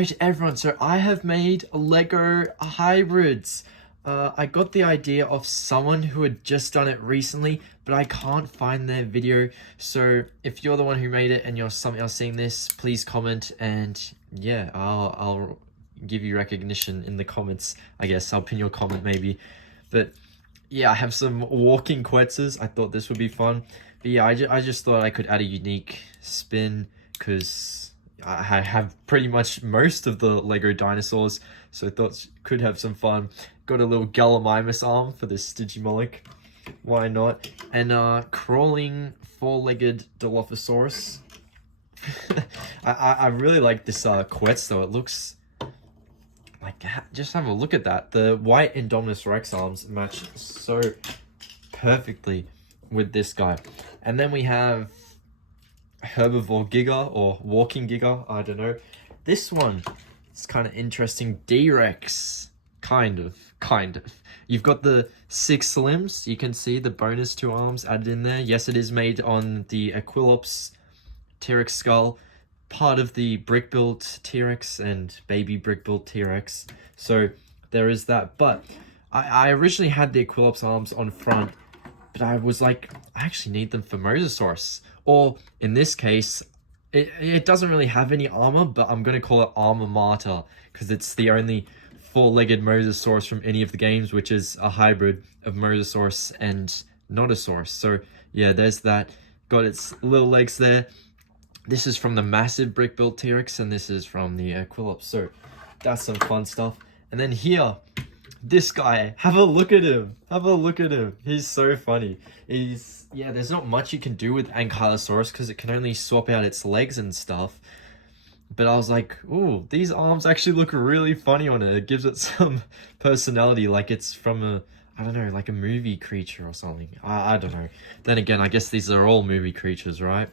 Alright everyone, so I have made Lego hybrids. I got the idea of someone who had just done it recently, but I can't find their video. So if you're the one who made it and you're somehow seeing this, please comment, and yeah, I'll give you recognition in the comments. I guess I'll pin your comment maybe. But yeah, I have some walking Quetzes. I thought this would be fun. But yeah, I just thought I could add a unique spin because I have pretty much most of the Lego dinosaurs, so I thought could have some fun. Got a little Gallimimus arm for this Stygimoloch, why not? And crawling four-legged Dilophosaurus. I really like this Quetz though. It looks like, just have a look at that. The white Indominus Rex arms match so perfectly with this guy. And then we have Herbivore Giga, or Walking Giga, I don't know. This one is kind of interesting. D-Rex, kind of. You've got the 6 limbs. You can see the bonus 2 arms added in there. Yes, it is made on the Aquilops T-Rex skull, part of the brick-built T-Rex and baby brick-built T-Rex. So there is that. But I originally had the Aquilops arms on front, but I was like, I actually need them for Mosasaurus. Or in this case, it doesn't really have any armor, but I'm going to call it Armormata because it's the only 4-legged Mosasaurus from any of the games, which is a hybrid of Mosasaurus and Notosaurus. So yeah, there's that. Got its little legs there. This is from the massive brick-built T-Rex, and this is from the Aquilops. So that's some fun stuff. And then here, this guy, have a look at him. Have a look at him. He's so funny. Yeah, there's not much you can do with Ankylosaurus because it can only swap out its legs and stuff. But I was like, ooh, these arms actually look really funny on it. It gives it some personality, like it's from a, I don't know, like a movie creature or something. I don't know. Then again, I guess these are all movie creatures, right?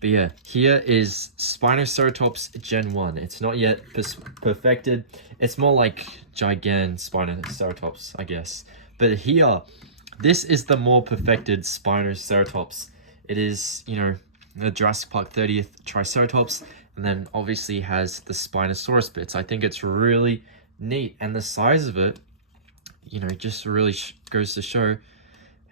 But yeah, here is Spinoceratops Gen 1. It's not yet perfected. It's more like Giganspinoceratops, I guess. But here, this is the more perfected Spinoceratops. It is, you know, the Jurassic Park 30th Triceratops, and then obviously has the Spinosaurus bits. I think it's really neat, and the size of it, you know, just really goes to show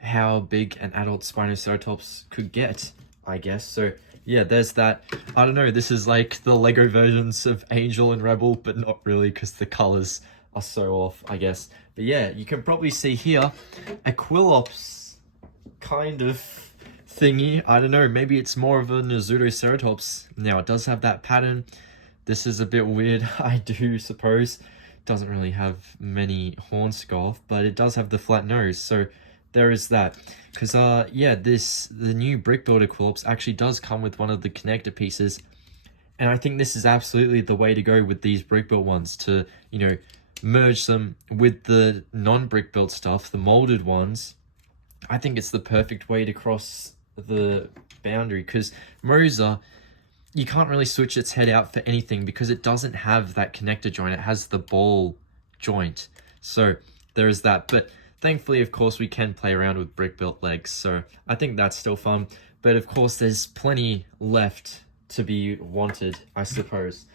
how big an adult Spinoceratops could get, I guess. So yeah, there's that. I don't know, this is like the Lego versions of Angel and Rebel, but not really because the colors are so off, I guess. But yeah, you can probably see here Aquilops kind of thingy. I don't know, maybe it's more of a Nasutoceratops. Now it does have that pattern. This is a bit weird, I do suppose. It doesn't really have many horns to go off, but it does have the flat nose, so there is that. Because yeah, the new brick build Aquilops actually does come with one of the connector pieces, and I think this is absolutely the way to go with these brick built ones, to, you know, merge them with the non-brick built stuff, the molded ones. I think it's the perfect way to cross the boundary, because Mosa, you can't really switch its head out for anything because it doesn't have that connector joint. It has the ball joint, so there is that. But thankfully, of course, we can play around with brick built legs, so I think that's still fun. But of course, there's plenty left to be wanted, I suppose.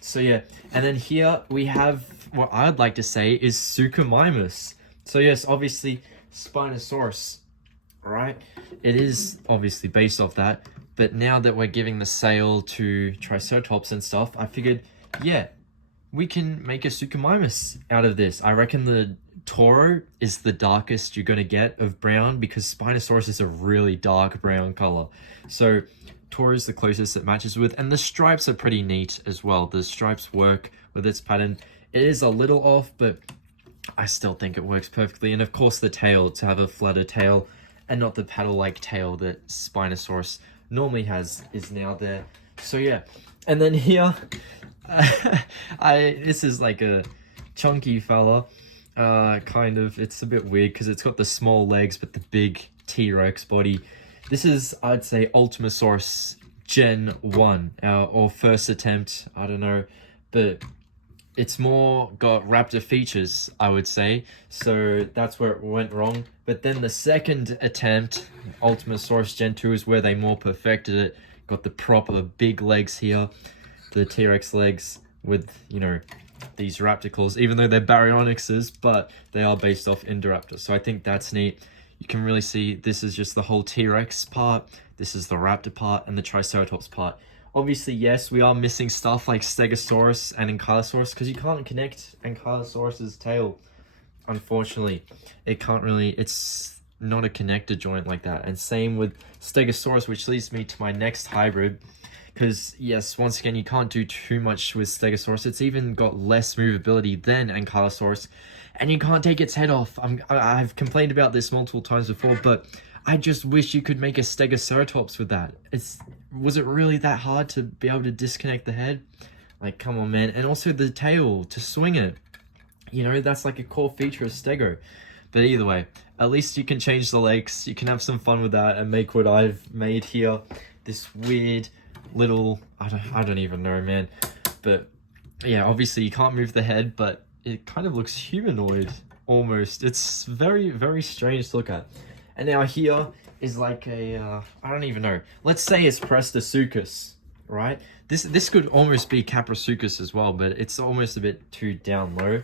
So yeah, and then here we have what I'd like to say is Suchomimus. So yes, obviously Spinosaurus, right? It is obviously based off that, but now that we're giving the sale to Triceratops and stuff, I figured, yeah, we can make a Suchomimus out of this. I reckon the Toro is the darkest you're going to get of brown, because Spinosaurus is a really dark brown color. So Toro is the closest it matches with, and the stripes are pretty neat as well. The stripes work with its pattern. It is a little off, but I still think it works perfectly. And of course the tail, to have a flatter tail and not the paddle-like tail that Spinosaurus normally has, is now there. So yeah, and then here, this is like a chunky fella, kind of. It's a bit weird because it's got the small legs but the big T-Rex body. This is, I'd say, Ultimasaurus Gen 1, or first attempt, I don't know, but it's more got raptor features, I would say, so that's where it went wrong. But then the second attempt, Ultimasaurus Gen 2, is where they more perfected it. Got the proper big legs here, the T-Rex legs, with, you know, these raptor claws, even though they're Baryonyxes, but they are based off Indoraptor. So I think that's neat. You can really see this is just the whole T-Rex part, this is the raptor part, and the Triceratops part. Obviously, yes, we are missing stuff like Stegosaurus and Ankylosaurus, because you can't connect Ankylosaurus's tail. Unfortunately, it can't really, it's not a connector joint like that. And same with Stegosaurus, which leads me to my next hybrid. Because, yes, once again, you can't do too much with Stegosaurus. It's even got less movability than Ankylosaurus. And you can't take its head off. I've complained about this multiple times before, but I just wish you could make a Stegoceratops with that. Was it really that hard to be able to disconnect the head? Like, come on, man. And also the tail, to swing it. You know, that's like a core feature of Stego. But either way, at least you can change the legs. You can have some fun with that and make what I've made here. This weird little, I don't even know, man. But yeah, obviously you can't move the head, but it kind of looks humanoid almost. It's very, very strange to look at. And now here is like a I don't even know, let's say it's Plesiosaurus, right? This could almost be Caprosuchus as well, but it's almost a bit too down low.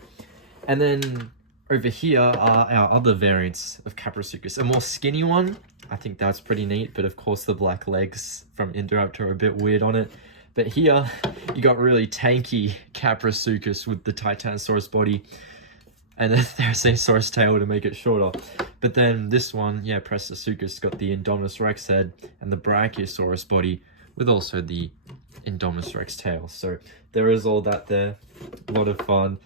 And then over here are our other variants of Caprosuchus. A more skinny one, I think that's pretty neat, but of course the black legs from Indoraptor are a bit weird on it. But here, you got really tanky Caprosuchus with the Titanosaurus body and the Therizinosaurus tail to make it shorter. But then this one, yeah, Plesiosaurus got the Indominus Rex head and the Brachiosaurus body with also the Indominus Rex tail. So there is all that there. A lot of fun.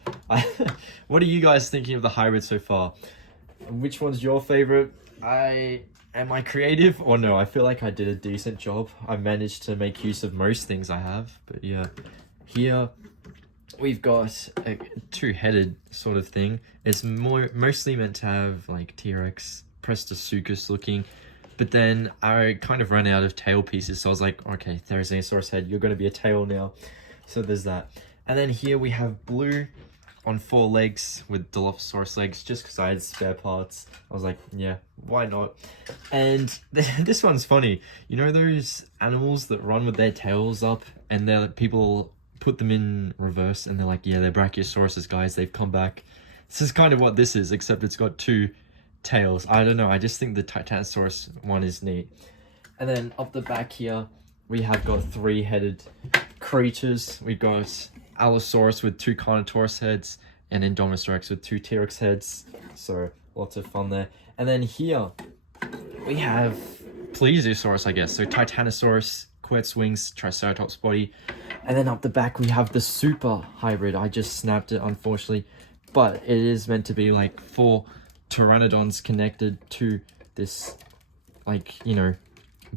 What are you guys thinking of the hybrid so far? Which one's your favorite? Am I creative or no? I feel like I did a decent job. I managed to make use of most things I have. But yeah, here we've got a two-headed sort of thing. It's mostly meant to have like T-Rex, Plesiosaurus looking. But then I kind of ran out of tail pieces. So I was like, okay, Therizinosaurus head, you're going to be a tail now. So there's that. And then here we have blue on 4 legs with Dilophosaurus legs, just because I had spare parts. I was like, yeah, why not? And this one's funny. You know those animals that run with their tails up and people put them in reverse and they're like, yeah, they're Brachiosauruses, guys. They've come back. This is kind of what this is, except it's got 2 tails. I don't know. I just think the Titanosaurus one is neat. And then up the back here, we have got 3-headed creatures. We've got Allosaurus with 2 Carnivorous heads and Indominus Rex with 2 T-Rex heads. So lots of fun there. And then here we have Plesiosaurus, I guess. So Titanosaurus, Quetzalcoatlus wings, Triceratops body. And then up the back we have the Super Hybrid. I just snapped it, unfortunately. But it is meant to be like 4 pteranodons connected to this, like, you know,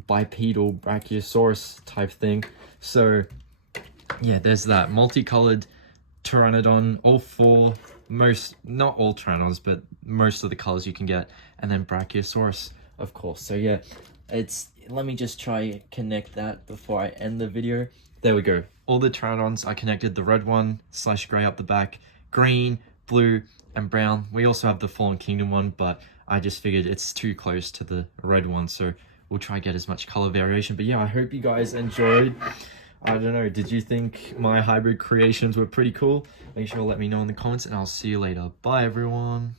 bipedal Brachiosaurus type thing. So yeah, there's that multicolored pteranodon, all 4, not all pteranodons, but most of the colors you can get, and then Brachiosaurus, of course. So yeah, let me just try connect that before I end the video. There we go. All the pteranodons are connected. The red one / gray up the back, green, blue, and brown. We also have the Fallen Kingdom one, but I just figured it's too close to the red one, so we'll try to get as much color variation. But yeah, I hope you guys enjoyed. I don't know, did you think my hybrid creations were pretty cool? Make sure to let me know in the comments, and I'll see you later. Bye, everyone.